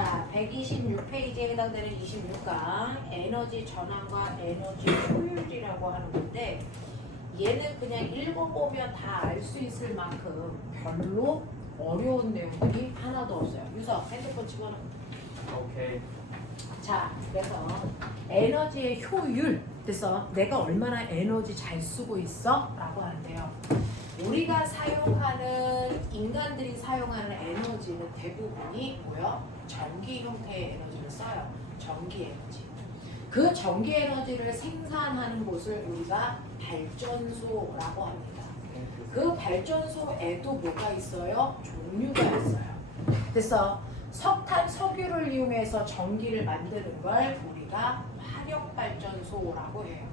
자, 126페이지에 해당되는 26강 에너지 전환과 에너지 효율이라고 하는 건데 얘는 그냥 읽어보면 다 알 수 있을 만큼 별로 어려운 내용들이 하나도 없어요. 유서 핸드폰 집어넣어. 오케이. 자, 그래서 에너지의 효율. 그래서 내가 얼마나 에너지 잘 쓰고 있어? 라고 하는데요. 우리가 사용하는, 인간들이 사용하는 에너지는 대부분이 뭐요? 전기 형태의 에너지를 써요. 전기 에너지. 그 전기 에너지를 생산하는 곳을 우리가 발전소라고 합니다. 그 발전소에도 뭐가 있어요? 종류가 있어요. 그래서 석탄, 석유를 이용해서 전기를 만드는 걸 우리가 화력발전소라고 해요.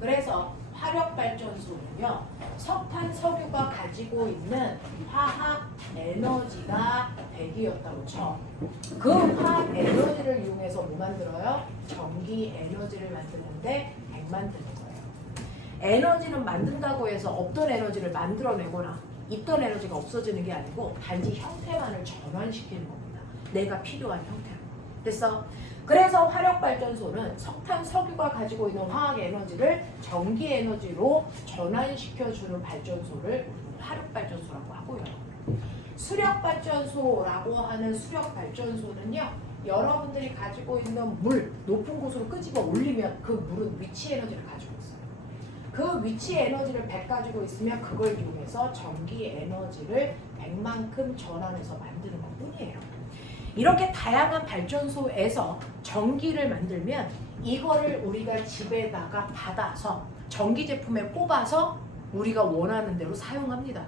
그래서 화력발전소는요, 석탄, 석유가 가지고 있는 화학 에너지가 100이었다고 쳐. 그 화학 에너지를 이용해서 뭐 만들어요? 전기 에너지를 만드는데 100 만드는 거예요. 에너지는 만든다고 해서 없던 에너지를 만들어내거나 있던 에너지가 없어지는 게 아니고 단지 형태만을 전환시키는 겁니다. 내가 필요한 형태로. 그래서 화력발전소는 석탄, 석유가 가지고 있는 화학 에너지를 전기 에너지로 전환시켜주는 발전소를 화력발전소라고 하고요. 수력발전소라고 하는 수력발전소는요, 여러분들이 가지고 있는 물, 높은 곳으로 끄집어 올리면 그 물은 위치 에너지를 가지고 있어요. 그 위치 에너지를 100 가지고 있으면 그걸 이용해서 전기 에너지를 100만큼 전환해서 만드는 것 뿐이에요. 이렇게 다양한 발전소에서 전기를 만들면 이거를 우리가 집에다가 받아서 전기 제품에 꼽아서 우리가 원하는 대로 사용합니다.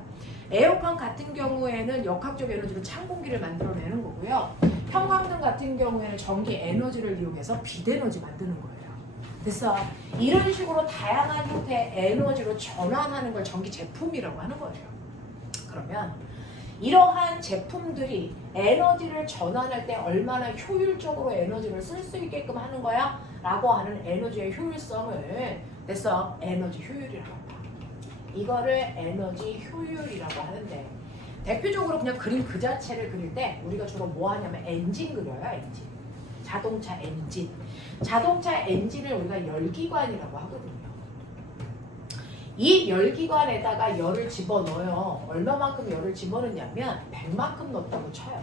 에어컨 같은 경우에는 역학적 에너지로 찬 공기를 만들어내는 거고요. 형광등 같은 경우에는 전기 에너지를 이용해서 빛에너지 만드는 거예요. 그래서 이런 식으로 다양한 형태의 에너지로 전환하는 걸 전기 제품이라고 하는 거예요. 그러면 이러한 제품들이 에너지를 전환할 때 얼마나 효율적으로 에너지를 쓸 수 있게끔 하는 거야? 라고 하는 에너지의 효율성을 그래서 에너지 효율이라고 합니다. 이거를 에너지 효율이라고 하는데 대표적으로 그냥 그림 그 자체를 그릴 때 우리가 주로 뭐 하냐면 엔진 그려요. 엔진. 자동차 엔진. 자동차 엔진을 우리가 열기관이라고 하거든요. 이 열기관에다가 열을 집어넣어요. 얼마만큼 열을 집어넣냐면 100만큼 넣었다고 쳐요.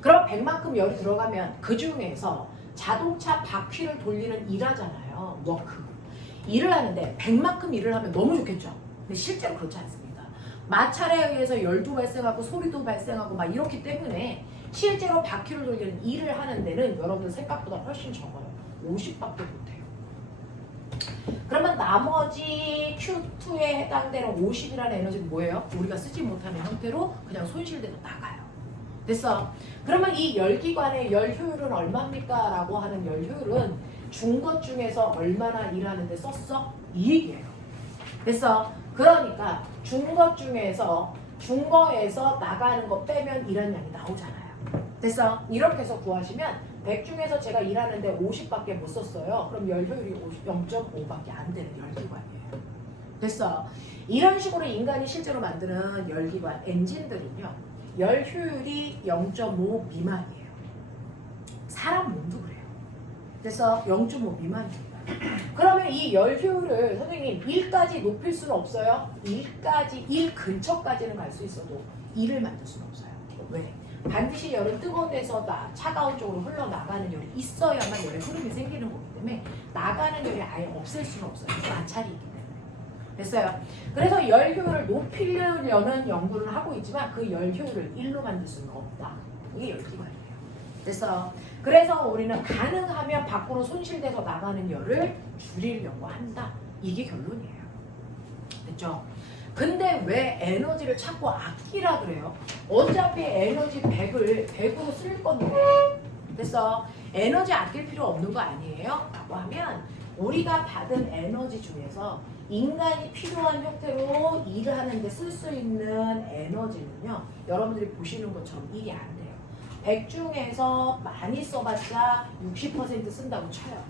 그럼 100만큼 열이 들어가면 그 중에서 자동차 바퀴를 돌리는 일하잖아요. 워크. 일을 하는데 100만큼 일을 하면 너무 좋겠죠. 근데 실제로 그렇지 않습니다. 마찰에 의해서 열도 발생하고 소리도 발생하고 막 이렇기 때문에 실제로 바퀴를 돌리는 일을 하는 데는 여러분들 생각보다 훨씬 적어요. 50밖에 못해요. 그러면 나머지 Q2에 해당되는 50이라는 에너지는 뭐예요? 우리가 쓰지 못하는 형태로 그냥 손실돼서 나가요. 됐어? 그러면 이 열기관의 열 효율은 얼마입니까? 라고 하는 열 효율은 준 것 중에서 얼마나 일하는데 썼어? 이 얘기예요. 됐어? 그러니까 준 것 중에서 준 거에서 나가는 거 빼면 일한 양이 나오잖아요. 됐어? 이렇게 해서 구하시면 100 중에서 제가 일하는데 50밖에 못 썼어요. 그럼 열 효율이 0.5밖에 안 되는 열기관이에요. 됐어? 이런 식으로 인간이 실제로 만드는 열기관, 엔진들은요. 열 효율이 0.5 미만이에요. 사람 몸도 그래요. 그래서 0.5 미만입니다. 그러면 이 열 효율을 선생님 1까지 높일 수는 없어요? 1 근처까지는 갈 수 있어도 1을 만들 수는 없어요. 왜? 반드시 열은 뜨거운 데서 차가운 쪽으로 흘러나가는 열이 있어야만 열의 흐름이 생기는 거기 때문에 나가는 열이 아예 없앨 수는 없어요. 마찰이 있기 때문에. 됐어요? 그래서 열 효율을 높이려는 연구를 하고 있지만 그 열 효율을 1로 만들 수는 없다. 이게 열기관이에요. 됐어요? 그래서 우리는 가능하면 밖으로 손실돼서 나가는 열을 줄이려고 한다. 이게 결론이에요. 됐죠? 근데 왜 에너지를 자꾸 아끼라 그래요? 어차피 에너지 100으로 쓸 건데. 그래서 에너지 아낄 필요 없는 거 아니에요? 라고 하면 우리가 받은 에너지 중에서 인간이 필요한 형태로 일을 하는데 쓸 수 있는 에너지는요. 여러분들이 보시는 것처럼 일이 안 돼요. 100 중에서 많이 써봤자 60% 쓴다고 쳐요.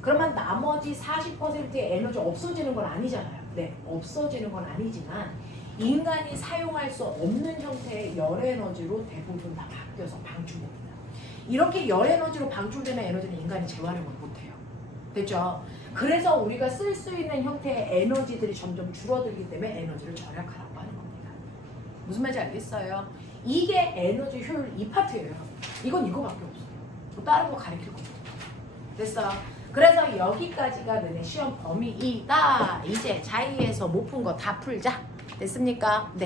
그러면 나머지 40%의 에너지 없어지는 건 아니잖아요. 네, 없어지는 건 아니지만 인간이 사용할 수 없는 형태의 열 에너지로 대부분 다 바뀌어서 방출됩니다. 이렇게 열 에너지로 방출되는 에너지는 인간이 재활용을 못해요. 됐죠? 그래서 우리가 쓸 수 있는 형태의 에너지들이 점점 줄어들기 때문에 에너지를 절약하라고 하는 겁니다. 무슨 말인지 알겠어요? 이게 에너지 효율 2파트예요. 이건 이거밖에 없어요. 뭐 다른 거 가르칠 거 없어요. 됐어? 그래서 여기까지가 너네 시험 범위이다. 이제 자의에서 못 푼 거 다 풀자. 됐습니까? 네.